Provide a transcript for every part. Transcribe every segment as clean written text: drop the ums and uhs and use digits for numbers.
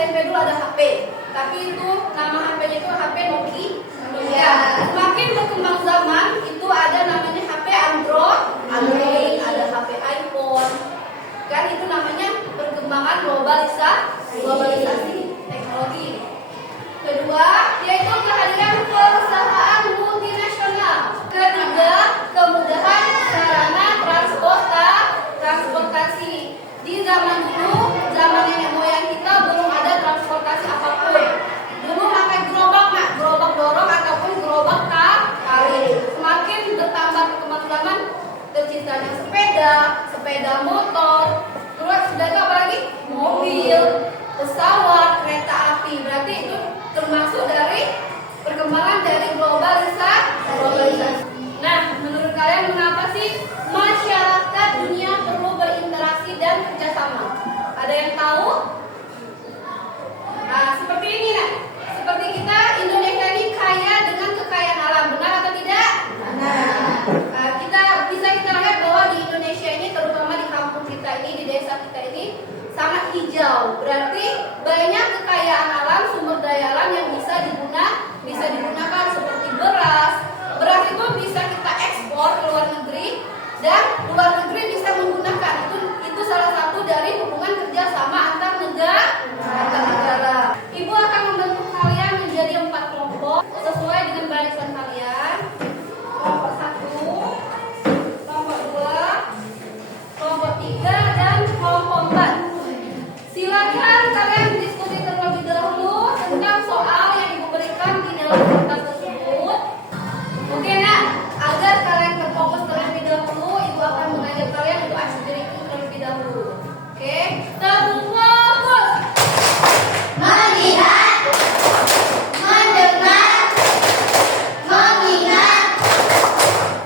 SMP dulu ada HP, tapi itu nama HP-nya itu HP Nokia. Semakin berkembang zaman itu ada namanya HP Android, ada HP iPhone. Kan itu namanya perkembangan globalisasi teknologi. Kedua, yaitu kehadiran perusahaan multinasional. Ketiga, kemudahan sarana transportasi. Di zaman dulu, zaman nenek moyang kita belum ada transportasi apapun. Dulu pakai gerobak dorong ataupun gerobak tarik. Semakin bertambah perkembangan zaman, terciptanya sepeda motor, terus sudah apa lagi? Mobil, pesawat, kereta api. Berarti itu termasuk dari perkembangan dari globalisasi. Nah, menurut kalian mengapa sih masyarakat dunia perlu berinteraksi dan kerjasama? Ada yang tahu? Nah, seperti ini nah. Seperti kita Indonesia ini kaya dengan kekayaan alam, benar atau tidak? Benar. Kita lihat bahwa di Indonesia ini, terutama di kampung kita ini, di desa kita ini sangat hijau. Berarti banyak kekayaan alam, sumber daya alam yang bisa digunakan seperti beras. Beras itu bisa kita ekspor ke luar negeri dan luar negeri bisa menggunakan. Itu salah satu dari hubungan kerjasama antar negara. Ibu akan membentuk kalian menjadi 4 kelompok sesuai dengan barisan kalian. Kelompok 1, kelompok 2, kelompok 3, dan kelompok 4. Silakan kalian diskusi terlebih dahulu tentang soal yang ibu berikan di dalam kertas tersebut. Oke nak, agar kalian berfokus terlebih dahulu, ibu akan mengajak kalian untuk aksi itu terlebih dahulu. Oke, terfokus. Melihat, mendengar, mengingat,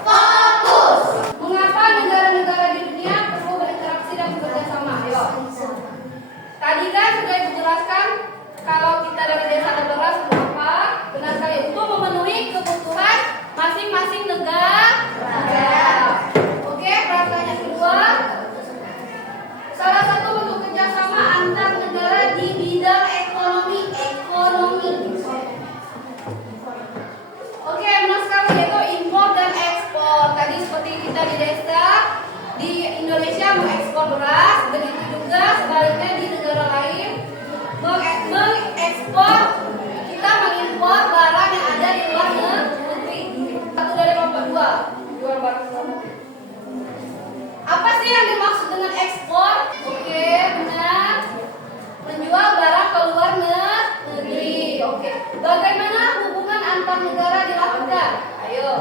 fokus. Mengapa negara-negara di dunia perlu berinteraksi dan bekerja sama? Ayo. Tadi kan sudah dijelaskan kalau kita dari desa ada beras untuk apa? Benar sekali, untuk memenuhi kebutuhan masing-masing negara. Oke, pertanyaan kedua. Salah satu bentuk kerjasama antar negara di bidang ekonomi. Oke, benar sekali, yaitu impor dan ekspor. Tadi seperti kita di desa, di Indonesia mengekspor beras, begitu juga sebaliknya di negara lain mengekspor, kita mengimpor barang yang ada di luar negeri. Satu dari kelompok 2, jual barang luar negeri. Apa sih yang dimaksud dengan ekspor? Oke, benar. Menjual barang ke luar negeri. Oke. Bagaimana hubungan antar negara dilakukan? Ayo.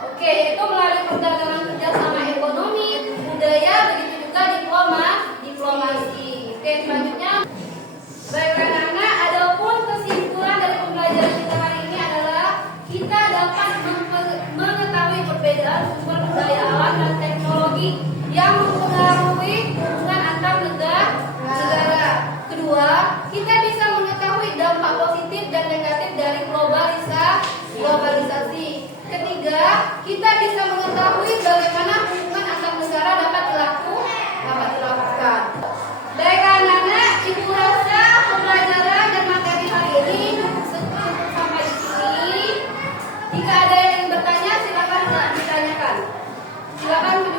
Oke, yaitu melalui perdagangan kerjasama ekonomi, budaya, begitu juga diplomasi. Oke, selanjutnya. Baik anak-anak, adapun kesimpulan dari pembelajaran kita hari ini adalah kita dapat mengetahui perbedaan sumber daya alam dan teknologi yang mempengaruhi hubungan antar negara. Kedua, kita bisa mengetahui dampak positif dan negatif dari globalisasi. Ketiga, kita bisa mengetahui bagaimana hubungan antar negara dapat dilakukan. Baik anak-anak, ibu rasa pembelajaran dan materi hari ini cukup sampai di sini. Jika ada yang ingin bertanya, silakan ditanyakan. Silakan.